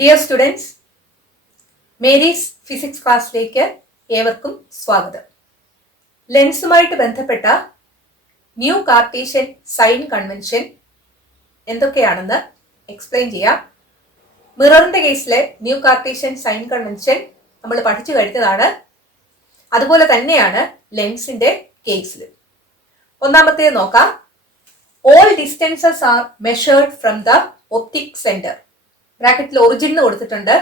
Dear students, Mary's physics ക്ലാസ്സിലേക്ക് ഏവർക്കും സ്വാഗതം. ലെൻസുമായിട്ട് ബന്ധപ്പെട്ട ന്യൂ കാർട്ടീഷ്യൻ സൈൻ കൺവെൻഷൻ എന്തൊക്കെയാണെന്ന് എക്സ്പ്ലെയിൻ ചെയ്യാം. മിററിന്റെ കേസിലെ ന്യൂ കാർട്ടീഷ്യൻ സൈൻ കൺവെൻഷൻ നമ്മൾ പഠിച്ചു കഴിഞ്ഞതാണ്. അതുപോലെ തന്നെയാണ് ലെൻസിന്റെ കേസിൽ. ഒന്നാമത്തേത് നോക്കാം. All distances R measured from the optic centre. ബ്രാക്കറ്റിൽ ഒറിജിൻ എന്ന് കൊടുത്തിട്ടുണ്ട്.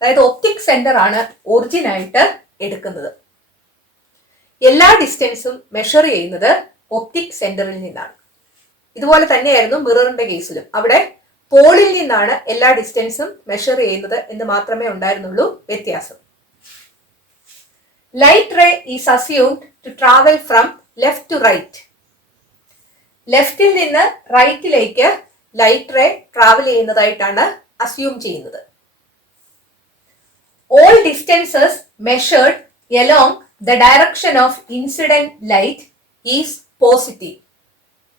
അതായത് ഒപ്റ്റിക് സെന്റർ ആണ് ഒറിജിൻ ആയിട്ട് എടുക്കുന്നത്. എല്ലാ ഡിസ്റ്റൻസും മെഷർ ചെയ്യുന്നത് ഒപ്റ്റിക് സെന്ററിൽ നിന്നാണ്. ഇതുപോലെ തന്നെയായിരുന്നു മിററിന്റെ കേസിലും. അവിടെ പോളിൽ നിന്നാണ് എല്ലാ ഡിസ്റ്റൻസും മെഷർ ചെയ്യുന്നത് എന്ന് മാത്രമേ ഉണ്ടായിരുന്നുള്ളൂ വ്യത്യാസം. Light ray is assumed to travel from left to right. ലെഫ്റ്റിൽ നിന്ന് റൈറ്റിലേക്ക് ലൈറ്റ് റേ ട്രാവൽ ചെയ്യുന്നതായിട്ടാണ് അസ്യൂം ചെയ്യുന്നത്. All distances measured along the direction of incident light is positive.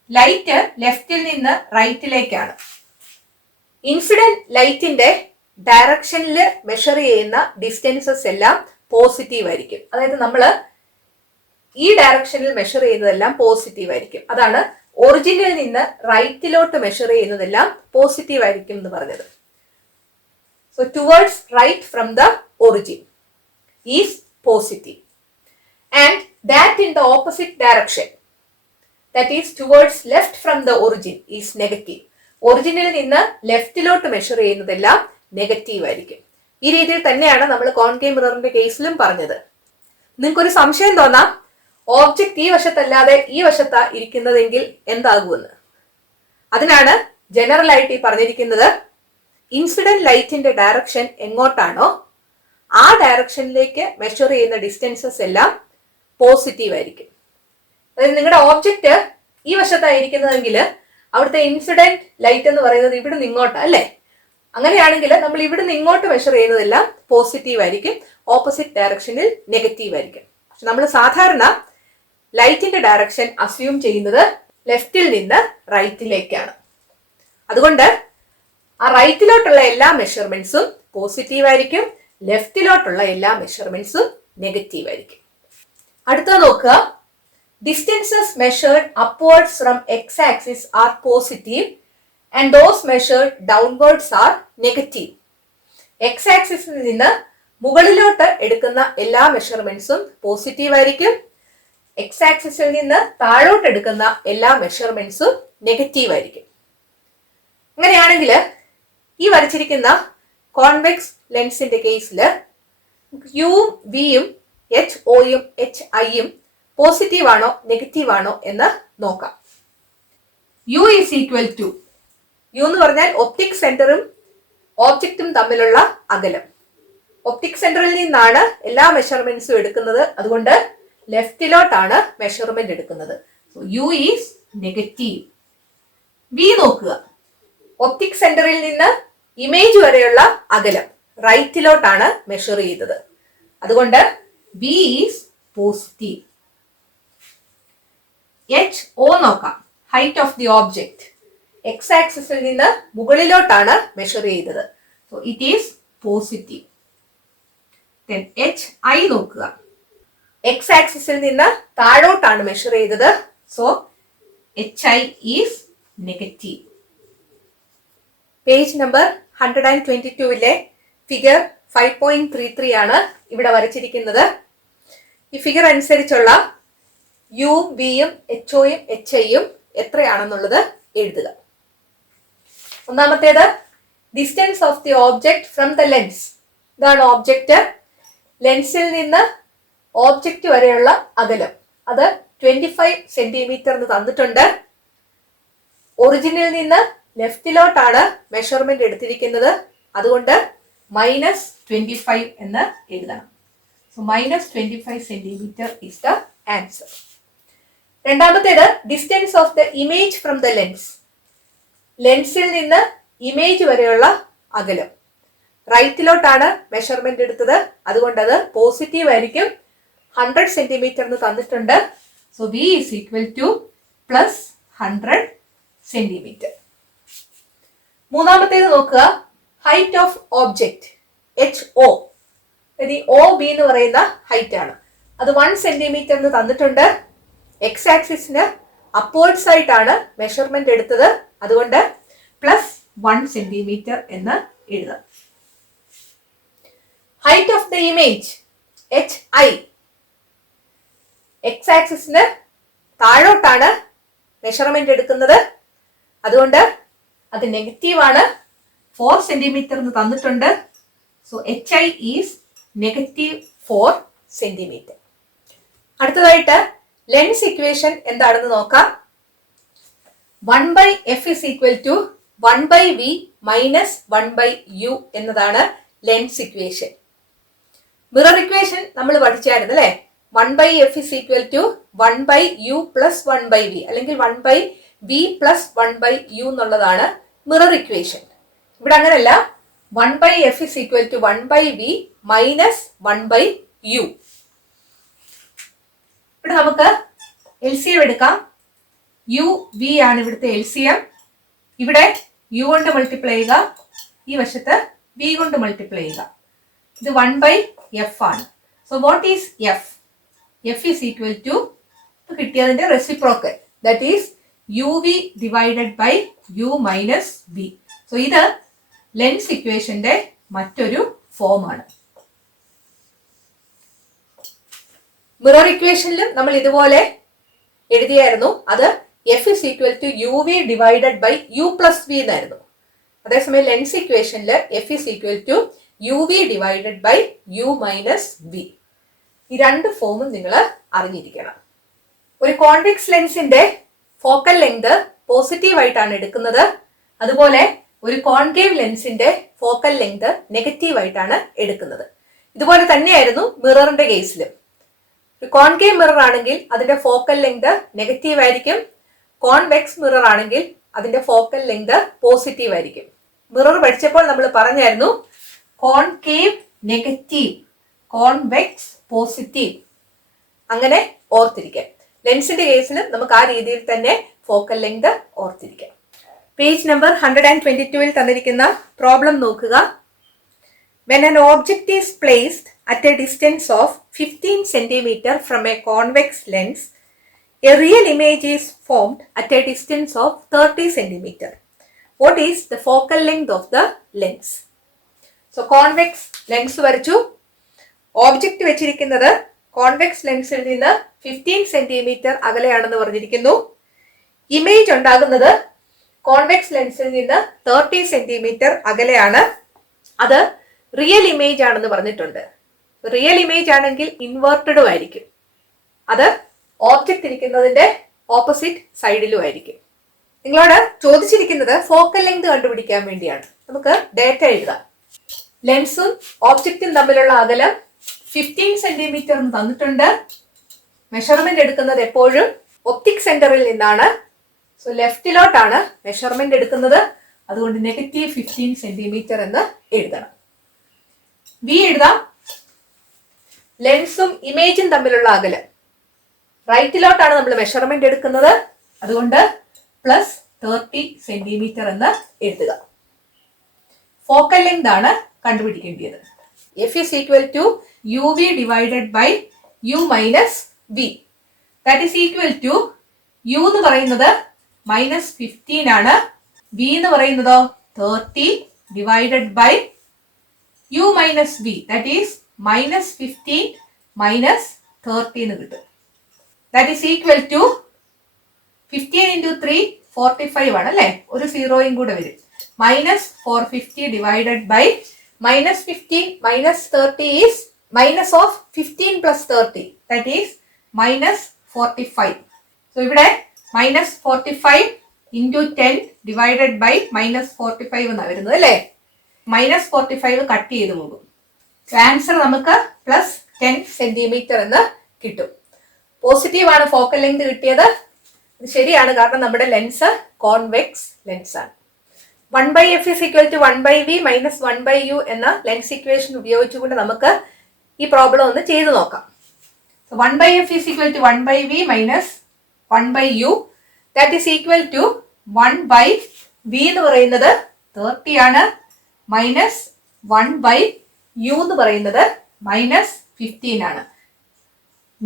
Light ലെഫ്റ്റിൽ നിന്ന് റൈറ്റിലേക്കാണ്. ഇൻസിഡന്റ് ലൈറ്റിന്റെ ഡയറക്ഷനിൽ മെഷർ ചെയ്യുന്ന ഡിസ്റ്റൻസസ് എല്ലാം പോസിറ്റീവ് ആയിരിക്കും. അതായത് നമ്മൾ ഈ ഡയറക്ഷനിൽ മെഷർ ചെയ്യുന്നതെല്ലാം പോസിറ്റീവ് ആയിരിക്കും. അതാണ് ഒറിജിനിൽ നിന്ന് റൈറ്റിലോട്ട് മെഷർ ചെയ്യുന്നതെല്ലാം പോസിറ്റീവ് ആയിരിക്കും എന്ന് പറഞ്ഞത്. So towards right from the origin is positive, and that in the opposite direction, that is towards left from the origin, is negative. ഒറിജിനിൽ നിന്ന് ലെഫ്റ്റിലോട്ട് മെഷർ ചെയ്യുന്നതെല്ലാം നെഗറ്റീവ് ആയിരിക്കും. ഈ രീതിയിൽ തന്നെയാണ് നമ്മൾ കോൺകേവ് മിററിന്റെ കേസിലും പറഞ്ഞത്. നിങ്ങൾക്കൊരു സംശയം തോന്നാം, ഓബ്ജക്റ്റ് ഈ വശത്തല്ലാതെ ഈ വശത്താ ഇരിക്കുന്നതെങ്കിൽ എന്താകുമെന്ന്. അതിനാണ് ജനറൽ ആയിട്ട് ഈ പറഞ്ഞിരിക്കുന്നത്, ഇൻസിഡന്റ് ലൈറ്റിന്റെ ഡയറക്ഷൻ എങ്ങോട്ടാണോ ആ ഡയറക്ഷനിലേക്ക് മെഷർ ചെയ്യുന്ന ഡിസ്റ്റൻസസ് എല്ലാം പോസിറ്റീവ് ആയിരിക്കും. അതായത് നിങ്ങളുടെ ഓബ്ജക്റ്റ് ഈ വശത്തായിരിക്കുന്നതെങ്കിൽ അവിടുത്തെ ഇൻസിഡന്റ് ലൈറ്റ് എന്ന് പറയുന്നത് ഇവിടുന്ന് ഇങ്ങോട്ടാ അല്ലേ? അങ്ങനെയാണെങ്കിൽ നമ്മൾ ഇവിടുന്ന് ഇങ്ങോട്ട് മെഷർ ചെയ്യുന്നതെല്ലാം പോസിറ്റീവ് ആയിരിക്കും, ഓപ്പോസിറ്റ് ഡയറക്ഷനിൽ നെഗറ്റീവ് ആയിരിക്കും. പക്ഷെ നമ്മൾ സാധാരണ ലൈറ്റിന്റെ ഡയറക്ഷൻ അസ്യൂം ചെയ്യുന്നത് ലെഫ്റ്റിൽ നിന്ന് റൈറ്റിലേക്കാണ്. അതുകൊണ്ട് ആ റൈറ്റിലോട്ടുള്ള എല്ലാ മെഷർമെന്റ്സും പോസിറ്റീവ് ആയിരിക്കും, ലെഫ്റ്റിലോട്ടുള്ള എല്ലാ മെഷർമെന്റ്സും നെഗറ്റീവ് ആയിരിക്കും. അടുത്ത നോക്കുക. Distances measured upwards from X axis are positive and those measured downwards are negative. X ആക്സിസിൽ നിന്ന് മുകളിലോട്ട് എടുക്കുന്ന എല്ലാ മെഷർമെന്റ്സും പോസിറ്റീവ് ആയിരിക്കും. എക്സ് ആക്സിസിൽ നിന്ന് താഴോട്ട് എടുക്കുന്ന എല്ലാ മെഷർമെന്റ്സും നെഗറ്റീവ് ആയിരിക്കും. അങ്ങനെയാണെങ്കിൽ ഈ വരച്ചിരിക്കുന്ന കോൺവെക്സ് ലെൻസിന്റെ കേസിൽ യുവും വിയും എച്ച് ഒയും എച്ച് ഐയും പോസിറ്റീവ് ആണോ നെഗറ്റീവ് ആണോ എന്ന് നോക്കാം. U is equal to, U എന്ന് പറഞ്ഞാൽ ഒപ്റ്റിക് സെന്ററും ഓബ്ജക്റ്റും തമ്മിലുള്ള അകലം. ഒപ്റ്റിക് സെന്ററിൽ നിന്നാണ് എല്ലാ മെഷർമെന്റ്സും എടുക്കുന്നത്. അതുകൊണ്ട് ലെഫ്റ്റിലോട്ടാണ് മെഷർമെന്റ് എടുക്കുന്നത്. U is negative. വി നോക്കുക. ഒപ്റ്റിക് സെന്ററിൽ നിന്ന് ഇമേജ് വരെയുള്ള അകലം റൈറ്റിലോട്ടാണ് മെഷർ ചെയ്തത്. അതുകൊണ്ട് V is positive. H O നോക്കാം. Height of the object X ആക്സിസിൽ നിന്ന് മുകളിലോട്ടാണ് മെഷർ ചെയ്തത്. So it is positive. H I നോക്കുക. എക്സ് ആക്സിസിൽ നിന്ന് താഴോട്ടാണ് മെഷർ ചെയ്തത്. So H I is negative. Page number 122 figure 5.33 ആണ് ഇവിടെ വരച്ചിരിക്കുന്നത്. ഈ ഫിഗർ അനുസരിച്ചുള്ള യു ബിയും എച്ച് ഒയും എച്ച് ഐയും എത്രയാണെന്നുള്ളത് എഴുതുക. ഒന്നാമത്തേത് distance of the object from the lens. ഇതാണ് ഓബ്ജക്റ്റ്. ലെൻസിൽ നിന്ന് ഓബ്ജക്റ്റ് വരെയുള്ള അകലം അത് 25 സെന്റിമീറ്റർ എന്ന് തന്നിട്ടുണ്ട്. ഒറിജിനിൽ നിന്ന് ലെഫ്റ്റിലോട്ടാണ് മെഷർമെന്റ് എടുത്തിരിക്കുന്നത്. അതുകൊണ്ട് -25 എന്ന് എഴുതണം. So -25 centimetre is the answer. രണ്ടാമത്തേത് distance of the image from the lens. ലെൻസിൽ നിന്ന് ഇമേജ് വരെയുള്ള അകലം റൈറ്റിലോട്ടാണ് മെഷർമെന്റ് എടുത്തത്. അതുകൊണ്ട് അത് പോസിറ്റീവ് ആയിരിക്കും. 100 സെന്റിമീറ്റർ എന്ന് തന്നിട്ടുണ്ട്. So V is equal to +100 centimetre. മൂന്നാമത്തേത് നോക്കുക. Height of object HO, O B എന്ന് പറയുന്ന ഹൈറ്റ് ആണ്. അത് 1 സെന്റിമീറ്റർ എന്ന് തന്നിട്ടുണ്ട്. എക്സ് ആക്സിസിന് അപ്വേർഡ്സ് ആയിട്ടാണ് മെഷർമെന്റ് എടുത്തത്, അതുകൊണ്ട് +1 സെന്റിമീറ്റർ എന്ന് എഴുതാം. Height of the image HI, X ആക്സിസിന് താഴോട്ടാണ് മെഷർമെന്റ് എടുക്കുന്നത്, അതുകൊണ്ട് അത് നെഗറ്റീവ് ആണ്. 4 സെന്റിമീറ്റർ എന്ന് തന്നിട്ടുണ്ട്. So HI is -4 centimetre. അടുത്തതായിട്ട് ലെൻസ് ഇക്വേഷൻ എന്താണെന്ന് നോക്കാം. 1/f is equal to 1/v minus 1/u എന്നതാണ് ലെൻസ് ഇക്വേഷൻ. മിറർ ഇക്വേഷൻ നമ്മൾ പഠിച്ചായിരുന്നു അല്ലെ. 1/f is equal to 1/u plus 1/v അല്ലെങ്കിൽ 1/v plus 1/u എന്നുള്ളതാണ് മിറർ ഇക്വേഷൻ. ഇവിടെ അങ്ങനെയല്ല, 1/f is equal to 1/v minus 1/u. ഇവിടെ നമുക്ക് LCM എടുക്കാം. u v ആണ് ഇവിടുത്തെ LCM. ഇവിടെ u കൊണ്ട് മൾട്ടിപ്ലൈ ചെയ്യുക, ഈ വശത്ത് v കൊണ്ട് മൾട്ടിപ്ലൈ ചെയ്യുക. ഇത് 1/f ആണ്. So what is f? f is equal to കിട്ടിയതിന്റെ reciprocal, that is uv divided by u minus v. So ഇത് ലെൻസ് ഇക്വേഷന്റെ മറ്റൊരു ഫോം ആണ്. മിറർ ഇക്വേഷനിലും നമ്മൾ ഇതുപോലെ എഴുതിയായിരുന്നു. അത് f is equal to uv divided by u plus v എന്നായിരുന്നു. അതേസമയം ലെൻസ് ഇക്വേഷനിൽ f is equal to uv divided by u minus v. ഈ രണ്ട് ഫോമും നിങ്ങൾ അറിഞ്ഞിരിക്കണം. ഒരു കോൺവെക്സ് ലെൻസിന്റെ ഫോക്കൽ ലെങ്ത് പോസിറ്റീവ് ആയിട്ടാണ് എടുക്കുന്നത്, അതുപോലെ ഒരു കോൺകേവ് ലെൻസിന്റെ ഫോക്കൽ ലെങ്ത് നെഗറ്റീവ് ആയിട്ടാണ് എടുക്കുന്നത്. ഇതുപോലെ തന്നെയായിരുന്നു മിററിന്റെ കേസിലും. ഒരു കോൺകേവ് മിറർ ആണെങ്കിൽ അതിന്റെ ഫോക്കൽ ലെങ്ത് നെഗറ്റീവ് ആയിരിക്കും, കോൺവെക്സ് മിറർ ആണെങ്കിൽ അതിന്റെ ഫോക്കൽ ലെങ്ത് പോസിറ്റീവ് ആയിരിക്കും. മിറർ പഠിച്ചപ്പോൾ നമ്മൾ പറഞ്ഞായിരുന്നു കോൺകേവ് നെഗറ്റീവ്, കോൺവെക്സ് പോസിറ്റീവ്, അങ്ങനെ ഓർത്തിരിക്കാം. ലെൻസിന്റെ കേസിലും നമുക്ക് ആ രീതിയിൽ തന്നെ ഫോക്കൽ ലെങ്ത് ഓർത്തിരിക്കാം. പേജ് നമ്പർ 122 തന്നിരിക്കുന്ന പ്രോബ്ലം നോക്കുക. When an object is placed at a distance of 15 cm from a convex lens, a real image is formed at a distance of 30 cm. What is the focal length of the lens? So convex lens വരച്ചു. Object വെച്ചിരിക്കുന്നത് convex ലെൻസിൽ നിന്ന് 15 centimetre അകലെയാണെന്ന് പറഞ്ഞിരിക്കുന്നു. Image ഉണ്ടാകുന്നത് convex ലെൻസിൽ നിന്ന് 30 centimetre അകലെയാണ്. അത് real image ആണെന്ന് പറഞ്ഞിട്ടുണ്ട്. റിയൽ ഇമേജ് ആണെങ്കിൽ ഇൻവേർട്ടഡും ആയിരിക്കും. അത് ഓബ്ജക്റ്റ് ഇരിക്കുന്നതിന്റെ ഓപ്പോസിറ്റ് സൈഡിലും ആയിരിക്കും. നിങ്ങളോട് ചോദിച്ചിരിക്കുന്നത് ഫോക്കൽ ലെങ്ത് കണ്ടുപിടിക്കാൻ വേണ്ടിയാണ്. നമുക്ക് ഡേറ്റ എഴുതാം. ലെൻസും ഓബ്ജക്റ്റും തമ്മിലുള്ള അകലം 15 സെന്റിമീറ്റർ എന്ന് തന്നിട്ടുണ്ട്. മെഷർമെന്റ് എടുക്കുന്നത് എപ്പോഴും ഒപ്റ്റിക് സെന്ററിൽ നിന്നാണ്. സോ ലെഫ്റ്റിലോട്ടാണ് മെഷർമെന്റ് എടുക്കുന്നത്, അതുകൊണ്ട് -15 സെന്റിമീറ്റർ എന്ന് എഴുതണം. വി എഴുതാം. ലെൻസും ഇമേജും തമ്മിലുള്ള അകലം റൈറ്റിലോട്ടാണ് നമ്മൾ മെഷർമെന്റ് എടുക്കുന്നത്, അതുകൊണ്ട് +30 സെന്റിമീറ്റർ എന്ന് എഴുതുക. ഫോക്കൽ ലെങ്ത് ആണ് കണ്ടുപിടിക്കേണ്ടത്. f is equal to uv divided by u minus v. That is equal to u എന്ന് പറയുന്നത് -15 ആണ്, v എന്ന് പറയുന്നതോ 30 divided by u minus v, that is -15 minus 30 എന്ന് കിട്ടും. That is equal to 15 into 3 45 ആണ് അല്ലേ, ഒരു സീറോയും കൂടെ വരും. -450 divided by -15 minus 30 is minus of 15 plus 30, that is -45. So ഇവിടെ -45 into 10 divided by -45 എന്നാണ് വരുന്നത് അല്ലേ. -45 കട്ട് ചെയ്ത് പോകും. ആൻസർ നമുക്ക് +10 സെന്റിമീറ്റർ എന്ന് കിട്ടും. പോസിറ്റീവ് ആണ് ഫോക്കൽ ലെങ്ത് കിട്ടിയത്. ഇത് ശരിയാണ്, കാരണം നമ്മുടെ ലെൻസ് കോൺവെക്സ് ലെൻസ് ആണ്. 1/f is equal to 1/v minus 1/u എന്ന ലെൻസ് ഇക്വേഷൻ ഉപയോഗിച്ചുകൊണ്ട് നമുക്ക് ഈ പ്രോബ്ലം ഒന്ന് ചെയ്തു നോക്കാം. 1/f is equal to 1/v minus 1/u, that is equal to 1/v എന്ന് പറയുന്നത് 30 ആണ്, മൈനസ് 1/u എന്ന് പറയുന്നത് -15 ആണ്.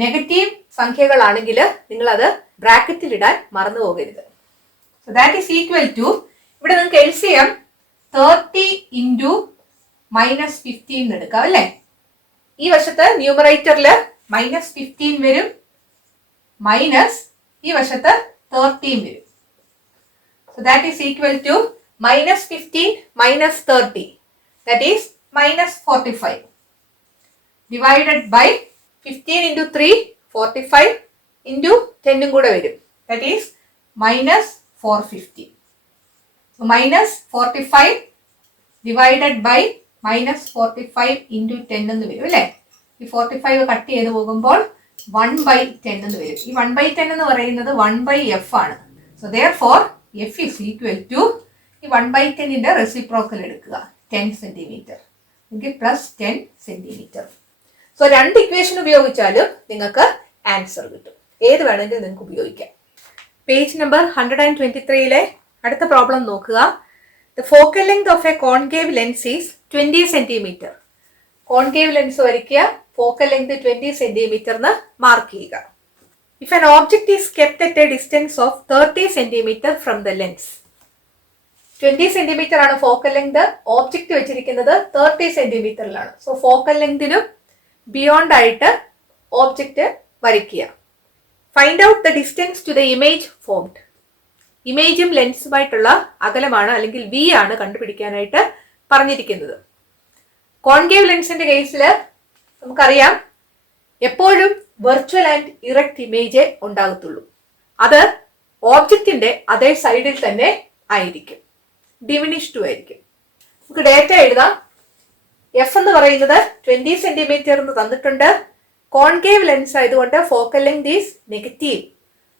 നെഗറ്റീവ് സംഖ്യകളാണെങ്കിൽ നിങ്ങൾ അത് ബ്രാക്കറ്റിൽ ഇടാൻ മറന്നു പോകരുത്. So that is equal to, ഇവിടെ നിങ്ങൾക്ക് LCM 30 ഇൻറ്റു -15 എടുക്കാം അല്ലേ. ഈ വശത്ത് ന്യൂമറേറ്ററിൽ -15 വരും, മൈനസ് ഈ വശത്ത് 13 വരും. So that is equal to -15 minus 30, that is -45, divided by 15 into 3 45 into 10 കൂടെ വരും, that is -450. So -45 divided by -45 into 10 എന്ന് വരും അല്ലേ. ഈ 45 കട്ട് ചെയ്ത് പോകുമ്പോൾ 1/10 എന്ന് വരും. ഈ 1/10 എന്ന് പറയുന്നത് 1/f ആണ്. So therefore f is equal to, ഈ 1/10ന്റെ റെസിപ്രോക്കൽ എടുക്കുക, 10 സെന്റിമീറ്റർ എങ്കിൽ +10 സെന്റിമീറ്റർ. സോ രണ്ട് ഇക്വേഷൻ ഉപയോഗിച്ചാലും നിങ്ങൾക്ക് ആൻസർ കിട്ടും. ഏത് വേണമെങ്കിലും നിങ്ങൾക്ക് ഉപയോഗിക്കാം. പേജ് നമ്പർ 123 അടുത്ത പ്രോബ്ലം നോക്കുക. The focal length of a concave lens is 20 centimetre. Concave lens വരയ്ക്കുക, ഫോക്കൽ ലെങ്ത് 20 സെന്റിമീറ്റർ എന്ന് മാർക്ക് ചെയ്യുക. If an object is kept at a distance of 30 centimetre from the lens. 20 centimetre ആണ് focal length, object വെച്ചിരിക്കുന്നത് 30 സെന്റിമീറ്ററിലാണ്. So focal ലെങ്തിനും beyond ആയിട്ട് object വരയ്ക്കുക. Find out the distance to the image formed. ഇമേജും ലെൻസുമായിട്ടുള്ള അകലമാണ് അല്ലെങ്കിൽ വി ആണ് കണ്ടുപിടിക്കാനായിട്ട് പറഞ്ഞിരിക്കുന്നത്. കോൺകേവ് ലെൻസിന്റെ കേസിൽ നമുക്കറിയാം എപ്പോഴും വെർച്വൽ ആൻഡ് ഇറക്റ്റ് ഇമേജ് ഉണ്ടാകത്തുള്ളൂ. അത് ഓബ്ജക്റ്റിന്റെ അതേ സൈഡിൽ തന്നെ ആയിരിക്കും, ഡിമിനിഷ്ഡ് ആയിരിക്കും. നമുക്ക് ഡേറ്റ എഴുതാം. എഫ് എന്ന് പറയുന്നത് 20 സെന്റിമീറ്റർ എന്ന് തന്നിട്ടുണ്ട്. കോൺകേവ് ലെൻസ് ആയതുകൊണ്ട് focal length is negative,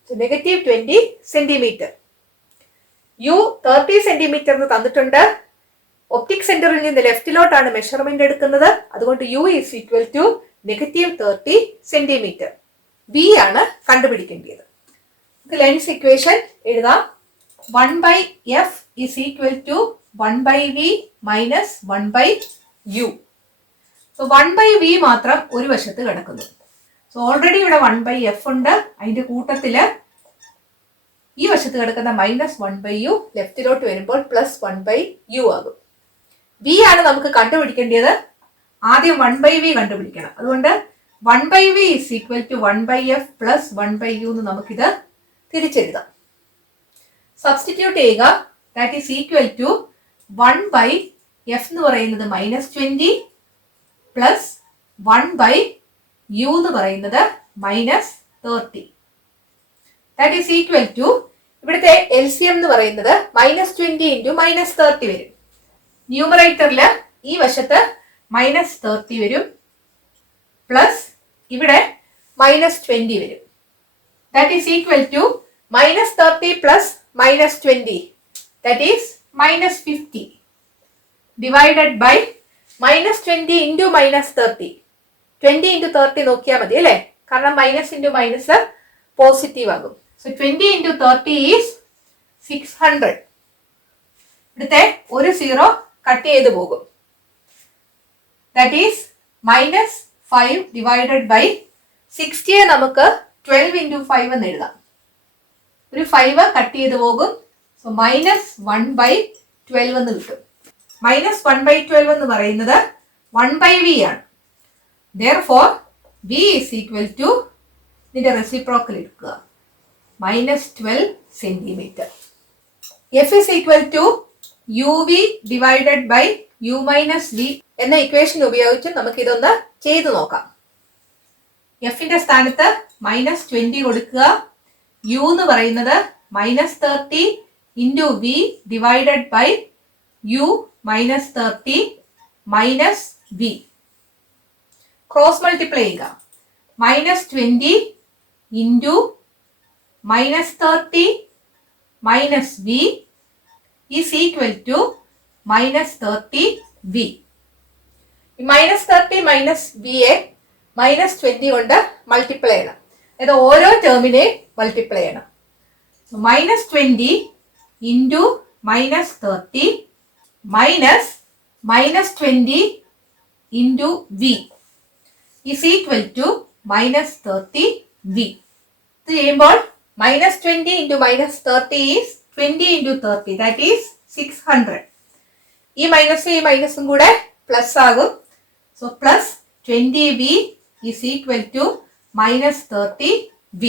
-20 centimetre. U 30 centimetre എന്ന് തന്നിട്ടുണ്ട്. ഒപ്റ്റിക് സെന്ററിൽ നിന്ന് ലെഫ്റ്റിലോട്ടാണ് മെഷർമെന്റ് എടുക്കുന്നത്, അതുകൊണ്ട് U is equal to -30 centimetre. V ആണ് കണ്ടുപിടിക്കേണ്ടത്. നമുക്ക് ലെൻസ് ഇക്വേഷൻ എഴുതാം. 1/f is equal to 1/v minus 1/u. So 1/v മാത്രം ഒരു വശത്ത് കിടക്കുന്നു. സോ ഓൾറെഡി ഇവിടെ 1/f ഉണ്ട്, അതിന്റെ കൂട്ടത്തില് ഈ വശത്ത് കിടക്കുന്ന -1/u ലെഫ്റ്റിലോട്ട് വരുമ്പോൾ +1/u ആകും. v ആണ് നമുക്ക് കണ്ടുപിടിക്കേണ്ടത്. ആദ്യം 1/v കണ്ടുപിടിക്കണം. അതുകൊണ്ട് 1/v is equal to 1/f plus 1/u എന്ന് നമുക്കിത് തിരിച്ചെഴുതാം. സബ്സ്റ്റിറ്റ്യൂട്ട് ചെയ്യുക. That is equal to 1/f എന്ന് പറയുന്നത് -20 പ്ലസ് 1/u എന്ന് പറയുന്നത് -30. ദാറ്റ് ഈസ് ഈക്വൽ ടു, ഇവിടുത്തെ LCM എന്ന് പറയുന്നത് -20 ഇൻറ്റു -30 വരും. ന്യൂമറേറ്ററിൽ ഈ വശത്ത് -30 വരും, പ്ലസ് ഇവിടെ -20 വരും. That is equal to -30 plus -20, that is -50, divided by -20 into -30. 20 into 30 നോക്കിയാൽ മതി അല്ലേ, കാരണം മൈനസ് ഇൻറ്റു മൈനസ് പോസിറ്റീവ് ആകും. So 20 into 30 is 600. ഇവിടുത്തെ ഒരു 0 കട്ട് ചെയ്ത് പോകും. ദാറ്റ് ഈസ് -5 divided by 60 നമുക്ക് 12 into 5 എന്ന് എഴുതാം. ഒരു 5 കട്ട് ചെയ്ത് പോകും. സോ -1/12 എന്ന് കിട്ടും. -1/12 എന്ന് പറയുന്നത് 1/v ആണ്. Therefore v is equal to, ഇതിന്റെ റെസിപ്രോക്കൽ എടുക്കുക, -12 centimetre. f is equal to uv divided by u minus v എന്ന ഇക്വേഷൻ ഉപയോഗിച്ച് നമുക്ക് ഇതൊന്ന് ചെയ്തു നോക്കാം. എഫിന്റെ സ്ഥാനത്ത് -20 കൊടുക്കുക. u എന്ന് പറയുന്നത് -30 into v divided by u -30 minus v. Cross multiply ചെയ്യുക. -20 into -30 minus v is equal to -30v. ഈ -30 മൈനസ് വിയെ -20 കൊണ്ട് മൾട്ടിപ്ലൈ ചെയ്യണം. അതായത് ഓരോ ടേമിനെ മൾട്ടിപ്ലൈ ചെയ്യണം. -20 into -30 minus -20 into V is equal to -30 V. ഇത് ചെയ്യുമ്പോൾ -20 into -30 is 20 into 30, that is 600. ഈ മൈനസും കൂടെ പ്ലസ് ആകും. So plus 20V is equal to -30V.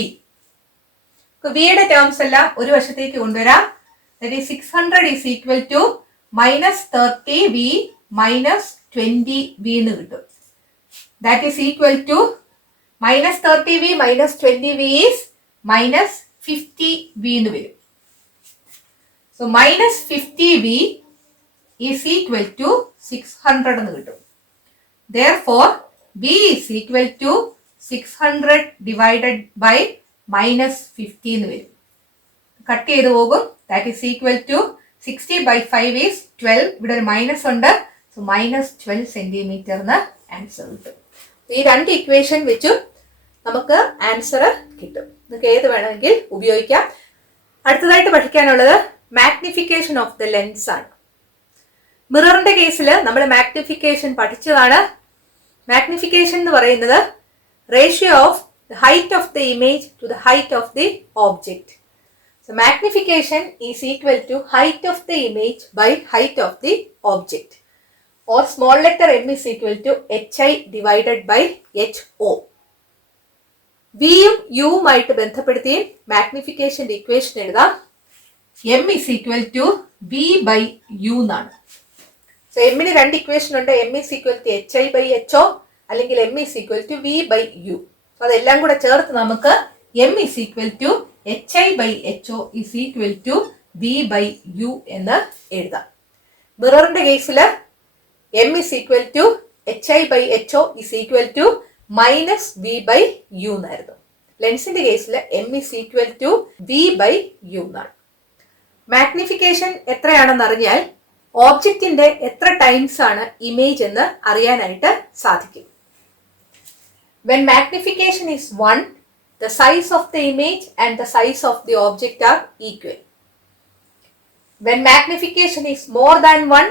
വിയുടെ ടേംസ് എല്ലാം ഒരു വശത്തേക്ക് കൊണ്ടുവരാം. that is 600 is equal to -30V -20V എന്ന് കിട്ടും. that is equal to -30V -20V is -50V എന്ന് വരും. so -50V is equal to 600 എന്ന് കിട്ടും. therefore V is equal to 600 divided by -50 എന്ന് വരും. കട്ട് ചെയ്ത് പോകും. that is equal to 60 by 5 is 12. ഇവിടെ ഒരു മൈനസ് ഉണ്ട്. സോ -12 സെന്റിമീറ്റർ എന്ന് ആൻസർ കിട്ടും. ഈ രണ്ട് ഇക്വേഷൻ വെച്ചും നമുക്ക് ആൻസർ കിട്ടും. നിങ്ങൾക്ക് ഏത് വേണമെങ്കിൽ ഉപയോഗിക്കാം. അടുത്തതായിട്ട് പഠിക്കാനുള്ളത് മാഗ്നിഫിക്കേഷൻ ഓഫ് ദ ലെൻസ് ആണ്. മിററിന്റെ കേസിൽ നമ്മൾ മാഗ്നിഫിക്കേഷൻ പഠിച്ചതാണ്. മാഗ്നിഫിക്കേഷൻ എന്ന് പറയുന്നത് ratio of the height of the image to the height of the object. So magnification is equal to height of the image by height of the object, or small letter m is equal to hi divided by ho. v യും u യുമായിട്ട് ബന്ധപ്പെടുത്തി മാഗ്നിഫിക്കേഷന്റെ equation എഴുതാം. m is equal to v by u എന്നാണ്. So m ന് രണ്ട് equation ഉണ്ട്. m is equal to hi by ho അല്ലെങ്കിൽ m is equal to v by u. അതെല്ലാം കൂടെ ചേർത്ത് നമുക്ക് m is equal to hi by ho is equal to v by u എന്ന് എഴുതാം. മിററിന്റെ കേസിൽ m is equal to hi by ho is equal to -v by u എന്നായിരുന്നു. ലെൻസിന്റെ കേസിൽ m is equal to v by u എന്നാണ്. Magnification എത്രയാണെന്ന് അറിഞ്ഞാൽ ഓബ്ജക്റ്റിന്റെ എത്ര ടൈംസ് ആണ് ഇമേജ് എന്ന് അറിയാനായിട്ട് സാധിക്കും. When magnification is 1, the size of the image and the size of the object are equal. When magnification is more than 1,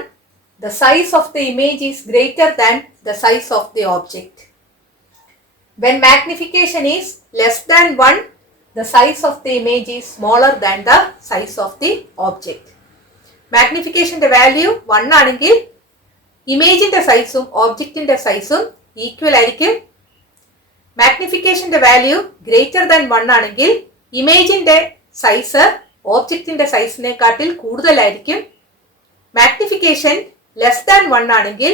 the size of the image is greater than the size of the object. When magnification is less than 1, the size of the image is smaller than the size of the object. Magnification value 1 ആണെങ്കിൽ ഇമേജിന്റെ സൈസും ഒബ്ജക്റ്റിന്റെ സൈസും equal ആയിരിക്കും. മാഗ്നിഫിക്കേഷന്റെ value greater than 1 ആണെങ്കിൽ ഇമേജിന്റെ size ഓബ്ജക്റ്റിന്റെ സൈസിനെക്കാട്ടിൽ കൂടുതലായിരിക്കും. Magnification less than 1 ആണെങ്കിൽ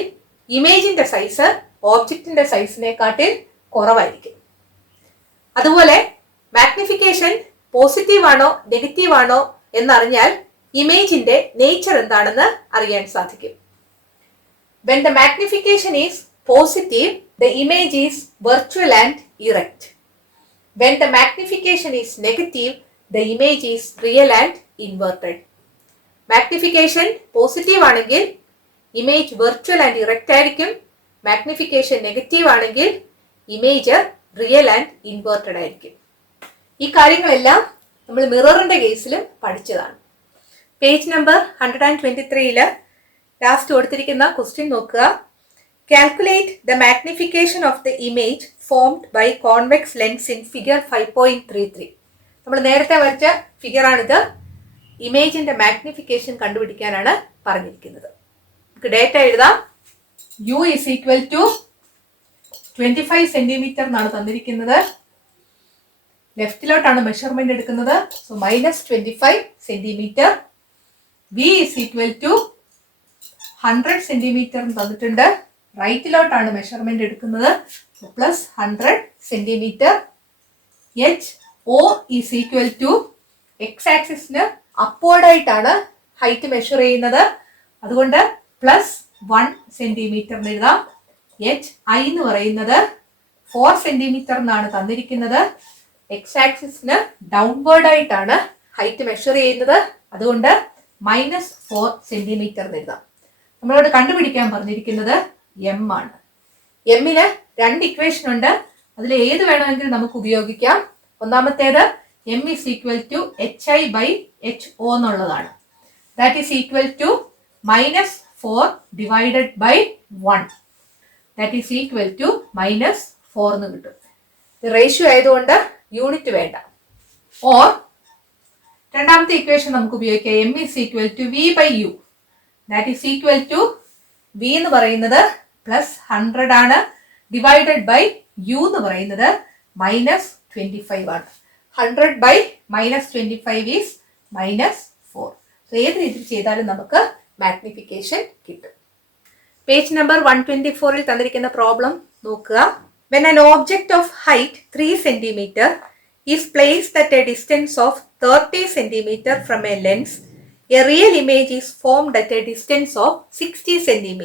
ഇമേജിന്റെ size ഓബ്ജക്റ്റിന്റെ സൈസിനെക്കാട്ടിൽ കുറവായിരിക്കും. അതുപോലെ മാഗ്നിഫിക്കേഷൻ പോസിറ്റീവ് ആണോ നെഗറ്റീവ് ആണോ എന്നറിഞ്ഞാൽ ഇമേജിന്റെ നേച്ചർ എന്താണെന്ന് അറിയാൻ സാധിക്കും. When the magnification is positive, the image is virtual and erect. When the magnification is negative, the image is real and inverted. Magnification positive ആണെങ്കിൽ image virtual and erect ആയിരിക്കും. Magnification negative ആണെങ്കിൽ image real and inverted ആയിരിക്കും. ഈ കാര്യങ്ങളെല്ലാം നമ്മൾ മിററിന്റെ കേസിലും പഠിച്ചതാണ്. Page number 123 last കൊടുത്തിരിക്കുന്ന ക്വസ്റ്റ്യൻ നോക്കുക. Calculate the magnification of the image formed by convex lens in figure 5.33. നമ്മൾ നേരത്തെ വരച്ച ഫിഗർ ആണിത്. ഇമേജിന്റെ മാഗ്നിഫിക്കേഷൻ കണ്ടുപിടിക്കാനാണ് പറഞ്ഞിരിക്കുന്നത്. നമുക്ക് ഡേറ്റ എഴുതാം. u is equal to 25 centimetre എന്നാണ് തന്നിരിക്കുന്നത്. ലെഫ്റ്റിലോട്ടാണ് മെഷർമെന്റ് എടുക്കുന്നത്. So -25 centimetre. v is equal to 100 centimetre തന്നിട്ടുണ്ട്. റൈറ്റിലോട്ടാണ് മെഷർമെന്റ് എടുക്കുന്നത്. +100 centimetre. ho is equal to x ആക്സിസിന് അപ്വേർഡ് ആയിട്ടാണ് ഹൈറ്റ് മെഷർ ചെയ്യുന്നത്. അതുകൊണ്ട് +1 സെന്റിമീറ്റർ എഴുതാം. hi എന്ന് പറയുന്നത് 4 സെന്റിമീറ്റർ എന്നാണ് തന്നിരിക്കുന്നത്. എക്സ് ആക്സിസിന് ഡൗൺവേർഡ് ആയിട്ടാണ് ഹൈറ്റ് മെഷർ ചെയ്യുന്നത്. അതുകൊണ്ട് -4 സെന്റിമീറ്റർ എഴുതാം. നമ്മളോട് കണ്ടുപിടിക്കാൻ പറഞ്ഞിരിക്കുന്നത് m ആണ്. എമ്മിന് രണ്ട് ഇക്വേഷൻ ഉണ്ട്. അതിൽ ഏത് വേണമെങ്കിലും നമുക്ക് ഉപയോഗിക്കാം. ഒന്നാമത്തേത് m is equal to hi by ho എന്നുള്ളതാണ്. That is equal to 4 divided by 1. That is equal to -4 എന്ന് കിട്ടും. റേഷ്യോ ആയതുകൊണ്ട് യൂണിറ്റ് വേണ്ട. ഓർ രണ്ടാമത്തെ ഇക്വേഷൻ നമുക്ക് ഉപയോഗിക്കാം. m is equal to v by u. That is equal to v എന്ന് പറയുന്നത് +100 ആണ്, ഡിവൈഡഡ് ബൈ u എന്ന് പറയുന്നത് -25 ആണ്. 100 by -25 is -4. സോ ഏത് രീതിയിൽ ചെയ്താലും നമുക്ക് മാഗ്നിഫിക്കേഷൻ കിട്ടും. പേജ് നമ്പർ 124 തന്നിരിക്കുന്ന പ്രോബ്ലം നോക്കുക. When an object of height 3 cm is placed at a distance of 30 cm from a lens, a real image is formed at a distance of 60 cm.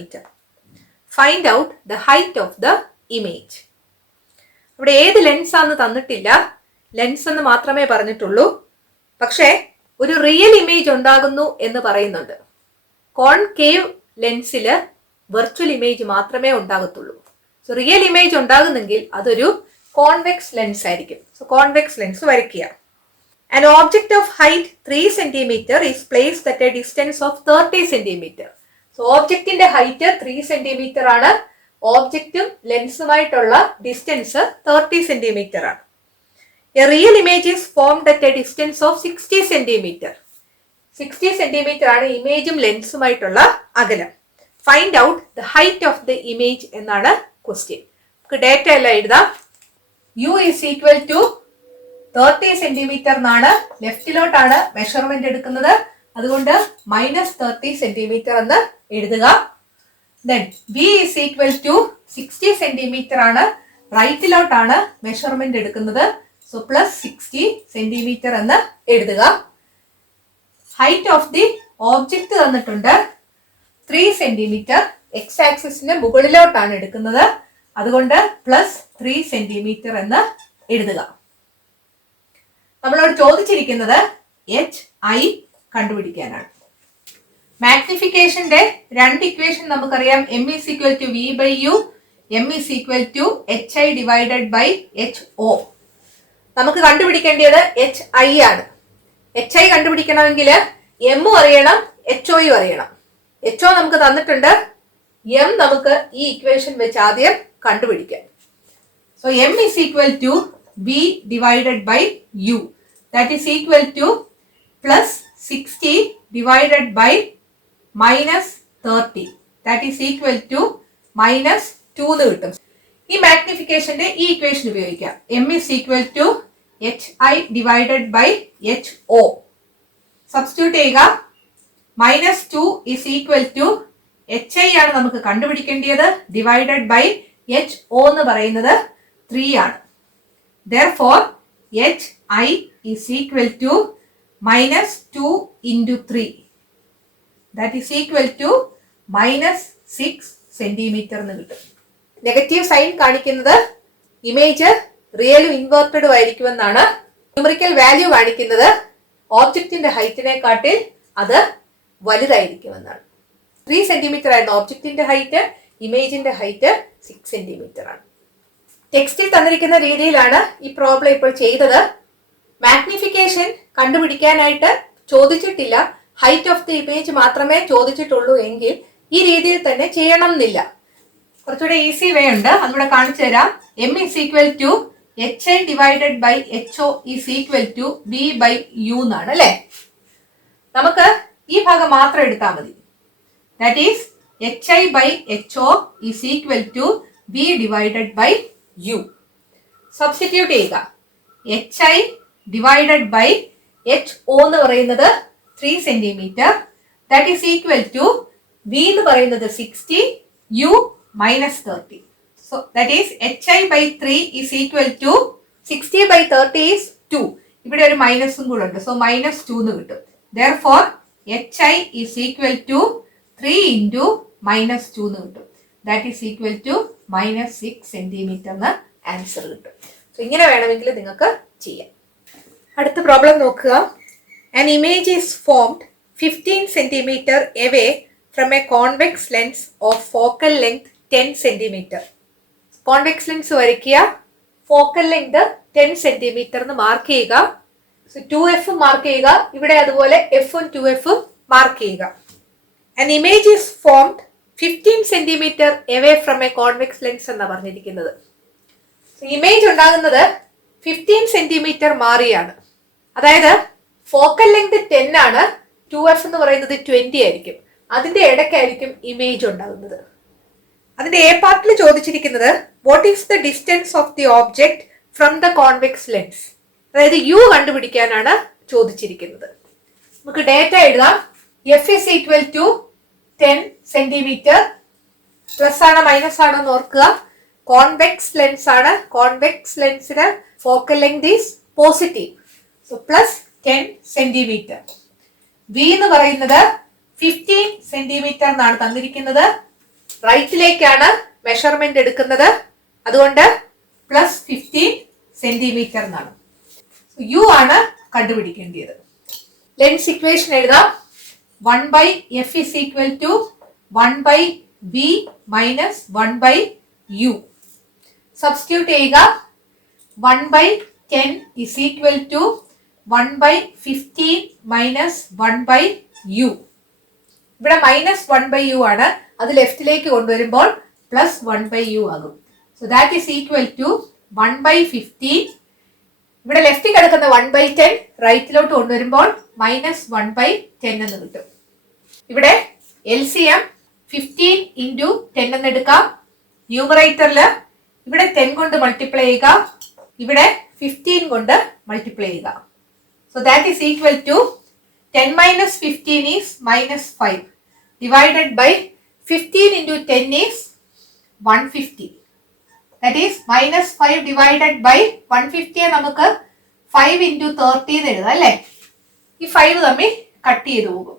Find out the height of the image. ഇവിടെ ഏത് lens ആണെന്ന് തന്നിട്ടില്ല, lens എന്ന് മാത്രമേ പറഞ്ഞിട്ടുള്ളൂ. പക്ഷേ ഒരു real image ഉണ്ടാകുന്നു എന്ന് പറയുന്നുണ്ട്. കോൺകേവ് ലെൻസിൽ വെർച്വൽ ഇമേജ് മാത്രമേ ഉണ്ടാകത്തുള്ളൂ. സോ റിയൽ ഇമേജ് ഉണ്ടാകുന്നെങ്കിൽ അതൊരു കോൺവെക്സ് ലെൻസ് ആയിരിക്കും. സോ കോൺവെക്സ് ലെൻസ് വരയ്ക്കുക. An object of height 3 cm is placed at a distance of 30 cm. So ഓബ്ജക്റ്റിന്റെ ഹൈറ്റ് 3 cm ആണ്. ഓബ്ജക്റ്റും ലെൻസുമായിട്ടുള്ള ഡിസ്റ്റൻസ് 30 cm ആണ്. A real image is formed at a distance of 60 cm. 60 cm ആണ് ഇമേജും ലെൻസുമായിട്ടുള്ള അകലം. Find out the height of the image എന്നാണ് question. നമുക്ക് data എല്ലാം എഴുതാം. u is equal to 30 cm എന്നാണ്. ലെഫ്റ്റിലോട്ടാണ് മെഷർമെന്റ് എടുക്കുന്നത്, അതുകൊണ്ട് -30 cm എന്ന് എഴുതുക. Then v is equal to 60 cm ആണ്. റൈറ്റിലോട്ടാണ് മെഷർമെന്റ് എടുക്കുന്നത്, സോ +60 cm എന്ന് എഴുതുക. ഹൈറ്റ് ഓഫ് ദി ഓബ്ജക്റ്റ് തന്നിട്ടുണ്ട് 3 cm. എക്സ് ആക്സിസിന് മുകളിലോട്ടാണ് എടുക്കുന്നത്, അതുകൊണ്ട് +3 cm എന്ന് എഴുതുക. നമ്മളോട് ചോദിച്ചിരിക്കുന്നത് HI കണ്ടുപിടിക്കാനാണ്. മാഗ്നിഫിക്കേഷന്റെ രണ്ട് ഇക്വേഷൻ നമുക്കറിയാം. m is equal to v by u, m is equal to hi divided by ho. നമുക്ക് കണ്ടുപിടിക്കേണ്ടത് HI ആണ്. HI കണ്ടുപിടിക്കണമെങ്കിൽ m അറിയണം, ho അറിയണം. ho നമുക്ക് തന്നിട്ടുണ്ട്, m നമുക്ക് ഈ ഇക്വേഷൻ വെച്ച് ആദ്യം കണ്ടുപിടിക്കാം. So m is equal to v divided by u. That is equal to +60 divided by -30. That is equal to -2 എന്ന് കിട്ടും. ഈ മാഗ്നിഫിക്കേഷന്റെ ഈ ഇക്വേഷൻ ഉപയോഗിക്കാം. m is equal to hi divided by ho. Substitute ചെയ്യുക. -2 is equal to hi ആണ് നമുക്ക് കണ്ടുപിടിക്കേണ്ടത്, divided by ho എന്ന് പറയുന്നത് 3 ആണ്. Therefore hi is equal to -2 into 3. That is equal to -6 cm എന്ന് കിട്ടും. നെഗറ്റീവ് സൈൻ കാണിക്കുന്നത് ഇമേജ് റിയലും ഇൻവേർട്ടഡും ആയിരിക്കുമെന്നാണ്. ന്യൂമറിക്കൽ വാല്യൂ കാണിക്കുന്നത് ഓബ്ജക്റ്റിന്റെ ഹൈറ്റിനെക്കാട്ടിൽ അത് വലുതായിരിക്കുമെന്നാണ്. 3 cm ആയിരുന്നു ഓബ്ജക്റ്റിന്റെ ഹൈറ്റ്, ഇമേജിന്റെ ഹൈറ്റ് 6 cm ആണ്. ടെക്സ്റ്റിൽ തന്നിരിക്കുന്ന രീതിയിലാണ് ഈ പ്രോബ്ലം ഇപ്പോൾ ചെയ്തത്. മാഗ്നിഫിക്കേഷൻ കണ്ടുപിടിക്കാനായിട്ട് ചോദിച്ചിട്ടില്ല, ഹൈറ്റ് ഓഫ് ദി ഇമേജ് മാത്രമേ ചോദിച്ചിട്ടുള്ളൂ എങ്കിൽ ഈ രീതിയിൽ തന്നെ ചെയ്യണം എന്നില്ല. കുറച്ചുകൂടെ ഈസി വേ ഉണ്ട്, അതിവിടെ കാണിച്ചു തരാം. m is equal to hi divided by ho is equal to v by u എന്നാണ് അല്ലേ. നമുക്ക് ഈ ഭാഗം മാത്രം എടുത്താൽ മതി. That is hi by ho is equal to v divided by u. Substitute ചെയ്യുക. hi divided by ho എന്ന് പറയുന്നത് 3 cm. That is equal to v എന്ന് പറയുന്നത് 60, u -30. So that is hi by 3 is equal to 60 by 30 is 2. ഇവിടെ ഒരു മൈനസും കൂടെ ഉണ്ട്, so -2 എന്ന് കിട്ടും. Therefore hi is equal to 3 into -2 എന്ന് കിട്ടും. That is equal to -6 cm എന്ന് ആൻസർ കിട്ടും. സോ ഇങ്ങനെ വേണമെങ്കിൽ നിങ്ങൾക്ക് ചെയ്യാം. അടുത്ത പ്രോബ്ലം നോക്കുക. An image is formed 15 cm away from a convex lens of focal length 10 cm. Convex lens വരയ്ക്കുക. ഫോക്കൽ ലെങ്ത് 10 cm എന്ന് മാർക്ക് ചെയ്യുക. 2f മാർക്ക് ചെയ്യുക. ഇവിടെ അതുപോലെ f ഉം 2f മാർക്ക് ചെയ്യുക. An image is formed 15 centimeter away from a convex lens എന്നാ പറഞ്ഞിരിക്കുന്നത്. ഇമേജ് ഉണ്ടാകുന്നത് 15 സെന്റിമീറ്റർ മാറിയാണ്. അതായത് ഫോക്കൽ ലെങ്ത് 10 ആണ്, 2f എന്ന് പറയുന്നത് 20 ആയിരിക്കും. അതിന്റെ ഇടയ്ക്കായിരിക്കും ഇമേജ് ഉണ്ടാകുന്നത്. അതിന്റെ എ പാർട്ടിൽ ചോദിച്ചിരിക്കുന്നത് what is the distance of the object from the convex lens, അതായത് യു കണ്ടുപിടിക്കാനാണ് ചോദിച്ചിരിക്കുന്നത്. നമുക്ക് ഡേറ്റ എഴുതാം. F is equal to 10 centimetre. Plus ആണോ മൈനസ് ആണോ എന്ന് ഓർക്കുക. കോൺവെക്സ് ലെൻസ് ആണ്. കോൺവെക്സ് ലെൻസിന് focal length is positive. So plus 10 centimetre. V എന്ന് പറയുന്നത് 15 സെന്റിമീറ്റർ എന്നാണ് തന്നിരിക്കുന്നത്. റൈറ്റിലേക്കാണ് മെഷർമെന്റ് എടുക്കുന്നത്, അതുകൊണ്ട് പ്ലസ് 15 സെന്റിമീറ്റർ എന്നാണ്. യു ആണ് കണ്ടുപിടിക്കേണ്ടത്. ലെൻസ് ഇക്വേഷൻ എഴുതാം. 1/f is equal to 1/v minus 1/u. Substitute ചെയ്യുക. 1/10 is equal to 1/15 minus 1/u. ഇവിടെ മൈനസ് 1/u ആണ്, അത് ലെഫ്റ്റിലേക്ക് കൊണ്ടുവരുമ്പോൾ പ്ലസ് 1/u ആകും. So that is equal to 1/15. ഇവിടെ ലെഫ്റ്റിൽ കിടക്കുന്ന 1/10 റൈറ്റിലോട്ട് കൊണ്ടുവരുമ്പോൾ മൈനസ് 1/10 എന്ന് കിട്ടും. ഇവിടെ LCM 15 ഇൻറ്റു 10 എന്ന് എടുക്കാം. ന്യൂമറേറ്ററിൽ ഇവിടെ 10 കൊണ്ട് മൾട്ടിപ്ലൈ ചെയ്യുക, ഇവിടെ 15 കൊണ്ട് മൾട്ടിപ്ലൈ ചെയ്യുക. So that is equal to 10 minus 15 is minus 5 divided by 15 into 10 is 150. That is minus 5 divided by 150 നമുക്ക് 5 into 30 എന്ന് എഴുതാം അല്ലേ. ഈ 5 തമ്മിൽ കട്ട് ചെയ്ത് പോകും.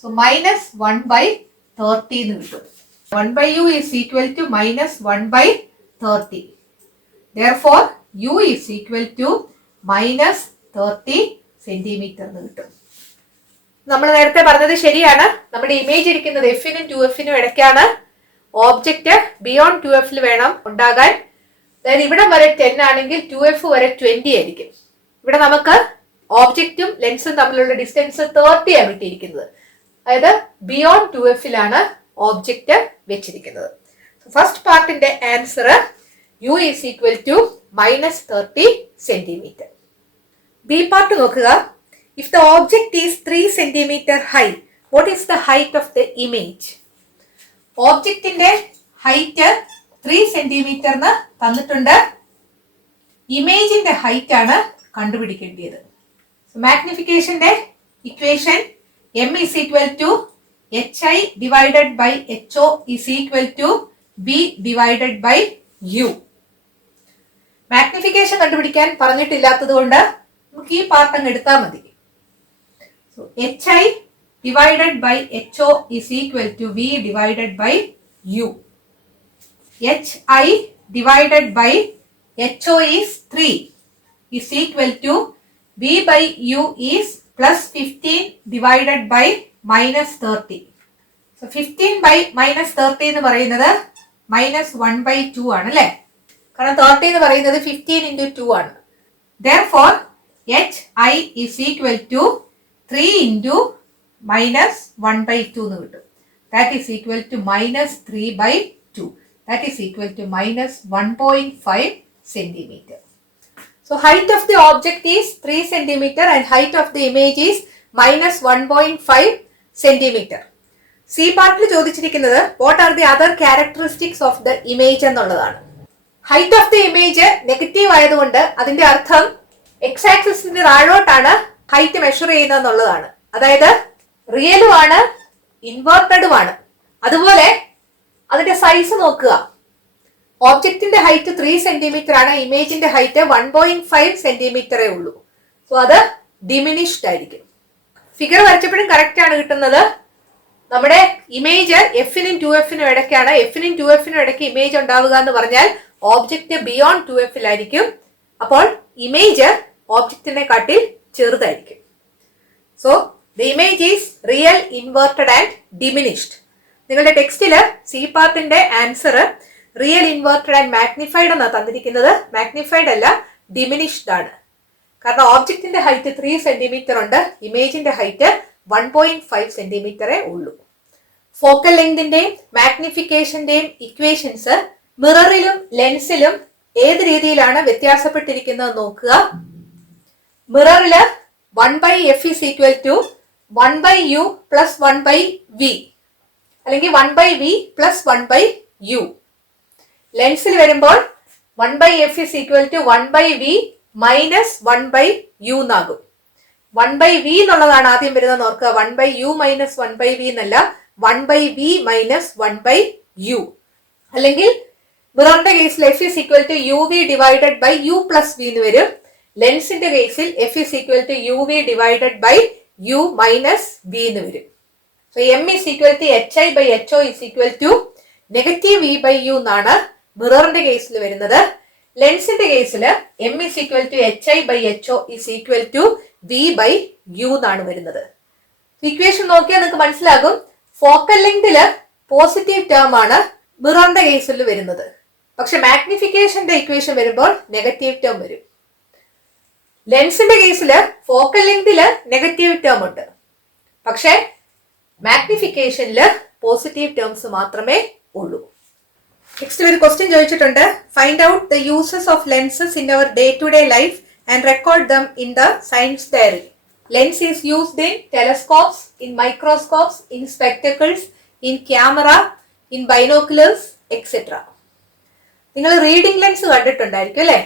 സോ മൈനസ് 1/30 എന്ന് കിട്ടും. 1/u is equal to minus 1/30. Therefore u is equal to minus 30 centimetre എന്ന് കിട്ടും. നമ്മൾ നേരത്തെ പറഞ്ഞത് ശരിയാണ്. നമ്മുടെ ഇമേജ് ഇരിക്കുന്നത് എഫിനും 2fനും ഇടയ്ക്കാണ്. ഓബ്ജക്റ്റ് ബിയോണ്ട് 2f വേണം ഉണ്ടാകാൻ. അതായത് ഇവിടെ വരെ 10 ആണെങ്കിൽ 2f വരെ 20 ആയിരിക്കും. ഇവിടെ നമുക്ക് ഓബ്ജക്റ്റും ലെൻസും തമ്മിലുള്ള ഡിസ്റ്റൻസ് 30 ആണ് കിട്ടിയിരിക്കുന്നത്. അതായത് ബിയോണ്ട് 2fലാണ് ഓബ്ജക്റ്റ് വെച്ചിരിക്കുന്നത്. ഫസ്റ്റ് പാർട്ടിന്റെ answer u is equal to minus 30 centimetre. B part നോക്കുക. If the object is 3 centimeter high, what is the height of the image? ഓബ്ജക്റ്റിന്റെ ഹൈറ്റ് 3 സെന്റിമീറ്റർ എന്ന് തന്നിട്ടുണ്ട്. ഇമേജിന്റെ ഹൈറ്റ് ആണ് കണ്ടുപിടിക്കേണ്ടത്. മാഗ്നിഫിക്കേഷന്റെ equation m is equal to hi divided by ho is equal to v divided by u. Magnification കണ്ടുപിടിക്കാൻ പറഞ്ഞിട്ടില്ലാത്തത് കൊണ്ട് നമുക്ക് ഈ പാർട്ട് അങ്ങ് എടുത്താൽ മതി. So hi divided by ho is equal to v divided by u. Hi divided by ho is 3 is equal to v by u is plus 15 divided by minus 30. So 15 by minus 30 എന്ന് പറയുന്നത് minus 1/2 ആണ് അല്ലേ. കാരണം 30 എന്ന് പറയുന്നത് 15 into 2 ആണ്. Therefore hi is equal to 3 into minus 1/2 എന്ന് കിട്ടും. That is equal to minus 3/2. That is equal to minus 1.5 centimeter. So height of the object is 3 centimeter and height of the image is minus 1.5 centimeter. C പാർട്ടിൽ ചോദിച്ചിരിക്കുന്നത് what are the other characteristics of the image എന്നുള്ളതാണ്. Height of the image negative ആയതുകൊണ്ട് അതിന്റെ അർത്ഥം X ആക്സിസിന്റെ താഴോട്ടാണ് height measure ചെയ്യുന്നത് എന്നുള്ളതാണ്. അതായത് റിയലും ആണ് ഇൻവേർട്ടഡും ആണ്. അതുപോലെ അതിന്റെ സൈസ് നോക്കുക. ഓബ്ജക്റ്റിന്റെ ഹൈറ്റ് 3 സെന്റിമീറ്റർ ആണ്, ഇമേജിന്റെ ഹൈറ്റ് 1.5 സെന്റിമീറ്ററേ ഉള്ളൂ. സോ അത് ഡിമിനിഷ്ഡ് ആയിരിക്കും. ഫിഗർ വരച്ചപ്പോഴും കറക്റ്റ് ആണ് കിട്ടുന്നത്. നമ്മുടെ ഇമേജ് എഫിനും 2fനും ഇടയ്ക്കാണ്. എഫിനും 2fനും ഇടയ്ക്ക് ഇമേജ് ഉണ്ടാവുക എന്ന് പറഞ്ഞാൽ ഓബ്ജക്റ്റ് ബിയോണ്ട് 2fലായിരിക്കും. അപ്പോൾ ഇമേജ് ഓബ്ജക്റ്റിനെ കാട്ടിൽ ചെറുതായിരിക്കും. So the image is real, inverted and diminished. നിങ്ങളുടെ ടെക്സ്റ്റില് സി പാർട്ടിന്റെ answer real, inverted and magnified എന്നാണ് തന്നിരിക്കുന്നത്. മാഗ്നിഫൈഡ് അല്ല, ഡിമിനിഷ്ഡ് ആണ്. കാരണം ഓബ്ജക്റ്റിന്റെ ഹൈറ്റ് 3 സെന്റിമീറ്റർ ഉണ്ട്, ഇമേജിന്റെ ഹൈറ്റ് 1.5 സെന്റിമീറ്ററേ ഉള്ളൂ. ഫോക്കൽ ലെങ്തിന്റെയും മാഗ്നിഫിക്കേഷന്റെയും ഇക്വേഷൻസ് മിററിലും ലെൻസിലും ഏത് രീതിയിലാണ് വ്യത്യാസപ്പെട്ടിരിക്കുന്നത് നോക്കുക. മിററില് 1/f is equal to 1/u plus 1/v അല്ലെങ്കിൽ 1/v plus 1/u. ലെൻസിൽ വരുമ്പോൾ 1/f is equal to 1/v minus 1/u എന്നാകും. 1/v എന്നുള്ളതാണ് ആദ്യം വരുന്നത് ഓർക്കുക. 1/u minus 1/v എന്നല്ല, 1/v minus 1/u. അല്ലെങ്കിൽ മിററിന്റെ കേസിൽ f is equal to uv divided by u plus v എന്ന് വരും. ലെൻസിന്റെ കേസിൽ f is equal to uv divided by u minus v എന്ന് വരും. So m is equal to hi by ho is equal to negative v by u എന്നാണ് മിററിന്റെ കേസിൽ വരുന്നത്. ലെൻസിന്റെ കേസിൽ m is equal to hi by ho is equal to v by u എന്നാണ് വരുന്നത്. Equation നോക്കിയാൽ നിങ്ങൾക്ക് മനസ്സിലാകും ഫോക്കൽ ലെങ്തില് പോസിറ്റീവ് ടേം ആണ് മിററിന്റെ കേസിൽ വരുന്നത്. പക്ഷെ മാഗ്നിഫിക്കേഷന്റെ ഇക്വേഷൻ വരുമ്പോൾ നെഗറ്റീവ് ടേം വരും. ലെൻസിന്റെ കേസിൽ ഫോക്കൽ ലെങ്തില് നെഗറ്റീവ് ടേം ഉണ്ട്, പക്ഷെ മാഗ്നിഫിക്കേഷനില് പോസിറ്റീവ് ടേംസ് മാത്രമേ ഉള്ളൂ. നെക്സ്റ്റ് ഒരു ക്വസ്റ്റ്യൻ ചോദിച്ചിട്ടുണ്ട്. Find out the uses of lenses in our day to day life and record them in the science diary. Lens is used in telescopes, in microscopes, in spectacles, in camera, in binoculars etcetera. നിങ്ങൾ reading lens കണ്ടിട്ടുണ്ടായിരിക്കും അല്ലെ?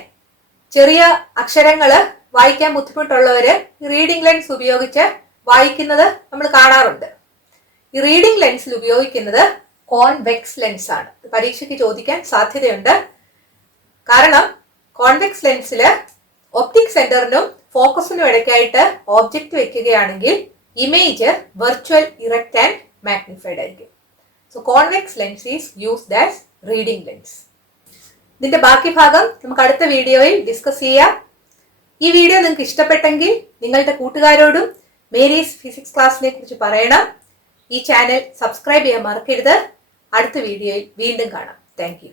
ചെറിയ അക്ഷരങ്ങള് വായിക്കാൻ ബുദ്ധിമുട്ടുള്ളവര് reading lens ഉപയോഗിച്ച് വായിക്കുന്നത് നമ്മൾ കാണാറുണ്ട്. ഈ റീഡിംഗ് ലെൻസിൽ ഉപയോഗിക്കുന്നത് കോൺവെക്സ് ലെൻസ് ആണ്. പരീക്ഷയ്ക്ക് ചോദിക്കാൻ സാധ്യതയുണ്ട്. കാരണം കോൺവെക്സ് ലെൻസില് ഒപ്റ്റിക് സെന്ററിനും ഫോക്കസിനും ഇടയ്ക്കായിട്ട് ഓബ്ജക്റ്റ് വെക്കുകയാണെങ്കിൽ image virtual, erect and magnified ആയിരിക്കും. So convex lens is used as reading lens. ഇതിന്റെ ബാക്കി ഭാഗം നമുക്ക് അടുത്ത വീഡിയോയിൽ ഡിസ്കസ് ചെയ്യാം. ഈ വീഡിയോ നിങ്ങൾക്ക് ഇഷ്ടപ്പെട്ടെങ്കിൽ നിങ്ങളുടെ കൂട്ടുകാരോടും മേരീസ് ഫിസിക്സ് ക്ലാസ്സിനെ കുറിച്ച് പറയണം. ഈ ചാനൽ സബ്സ്ക്രൈബ് ചെയ്യാൻ മറക്കരുത്. അടുത്ത വീഡിയോയിൽ വീണ്ടും കാണാം. Thank you.